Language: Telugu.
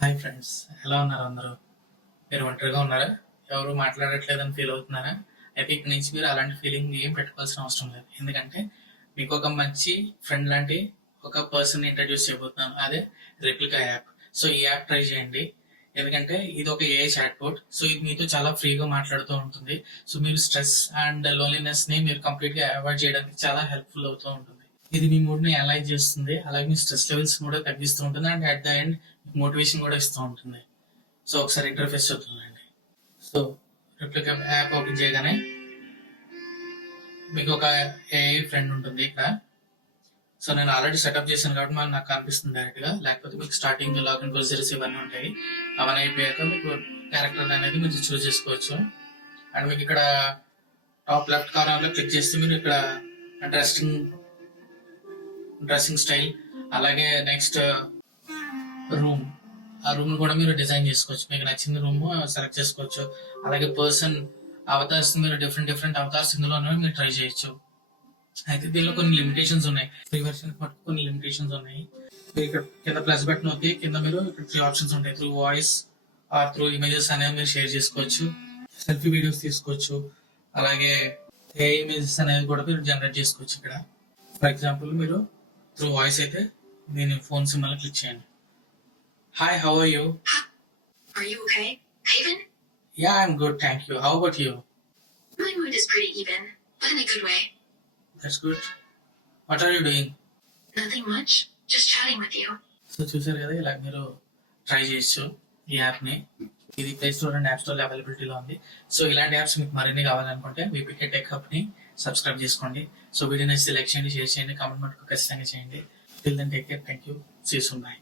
హాయ్ ఫ్రెండ్స్, ఎలా ఉన్నారు అందరూ? మీరు ఒంటరిగా ఉన్నారా? ఎవరు మాట్లాడట్లేదని ఫీల్ అవుతున్నారా? అయితే ఇక్కడి నుంచి మీరు అలాంటి ఫీలింగ్ ఏం పెట్టుకోవాల్సిన అవసరం లేదు. ఎందుకంటే మీకు ఒక మంచి ఫ్రెండ్ లాంటి ఒక పర్సన్ ఇంట్రడ్యూస్ చేయబోతున్నాను. అదే రెప్లికా యాప్. సో ఈ యాప్ ట్రై చేయండి. ఎందుకంటే ఇది ఒక ఏఐ చాట్ బోట్. సో ఇది మీతో చాలా ఫ్రీగా మాట్లాడుతూ ఉంటుంది. సో మీరు స్ట్రెస్ అండ్ లోన్లీనెస్ ని మీరు కంప్లీట్ గా అవాయిడ్ చేయడానికి చాలా హెల్ప్ఫుల్ అవుతూ ఉంటుంది. ఇది మీ మూడ్ ని అనలైజ్ చేస్తుంది, అలాగే మీ స్ట్రెస్ లెవెల్స్ కూడా తగ్గిస్తూ ఉంటుంది and at the end motivation కూడా ఇస్తూ ఉంటుంది. సో ఒకసారి ఇంటర్ఫేస్ చూద్దామండి. సో రిప్లికా యాప్ ఓపెన్ చేయగానే మీకు ఒక ఏఐ ఫ్రెండ్ ఉంటుంది ఇక్కడ. సో నేను ఆల్రెడీ సెటప్ చేశాను కాబట్టి నాకు కనిపిస్తుంది డైరెక్ట్ గా. లేకపోతే మీకు స్టార్టింగ్ లాగిన్ ప్రొసీజర్స్ ఇవన్నీ ఉంటాయి. అవన్నీ అయిపోయాక మీకు క్యారెక్టర్ అనేది మీరు చూస్ చేసుకోవచ్చు. అండ్ మీకు ఇక్కడ టాప్ లెఫ్ట్ కార్నర్ లో క్లిక్ చేస్తే మీరు ఇక్కడ డ్రెస్సింగ్ స్టైల్, అలాగే నెక్స్ట్ రూమ్, ఆ రూమ్ కూడా మీరు డిజైన్ చేసుకోవచ్చు. మీకు నచ్చిన రూమ్ సెలెక్ట్ చేసుకోవచ్చు. అలాగే పర్సన్ అవతార్స్ మీరు డిఫరెంట్ అవతార్స్ ఇందులోనే మీరు ట్రై చేయొచ్చు. అయితే దీనిలో కొన్ని లిమిటేషన్స్ ఉన్నాయి. ఫ్రీ వర్షన్ మటుకు కొన్ని లిమిటేషన్స్ ఉన్నాయి. ఇక్కడ కింద ప్లస్ బటన్ ఉంది. కింద మీరు ఇక్కడ 3 ఆప్షన్స్ ఉంటాయి. Through voice or through images అనేవి మీరు షేర్ చేసుకోవచ్చు. సెల్ఫీ వీడియోస్ తీసుకోవచ్చు. అలాగే ఏ ఇమేజెస్ అనేవి కూడా మీరు జనరేట్ చేసుకోవచ్చు. ఇక్కడ ఫర్ ఎగ్జాంపుల్ మీరు త్రూ వాయిస్ అయితే దీని ఫోన్ సింబల్ క్లిక్ చేయండి. Hi, how are you? Are you okay, Haven? Yeah, I'm good, thank you. How about you? My mood is pretty even, but in a good way. That's good. What are you doing? Nothing much, just chatting with you. So చూసారు కదా, ఇలా మీరు ట్రై చేయొచ్చు ఈ యాప్ని. ఇది play store and app store అవైలబిలిటీలో ఉంది. సో ఇలాంటి యాప్స్ మీకు మరిన్ని కావాలనుకుంటే వీపీకే టెక్ హబ్ని సబ్స్క్రైబ్ చేసుకోండి. సో వీడియో నచ్చితే లైక్ చేయండి, షేర్ చేయండి, కామెంట్ మటుకు ఖచ్చితంగా చేయండి. Till then take care, thank you, see you soon, by.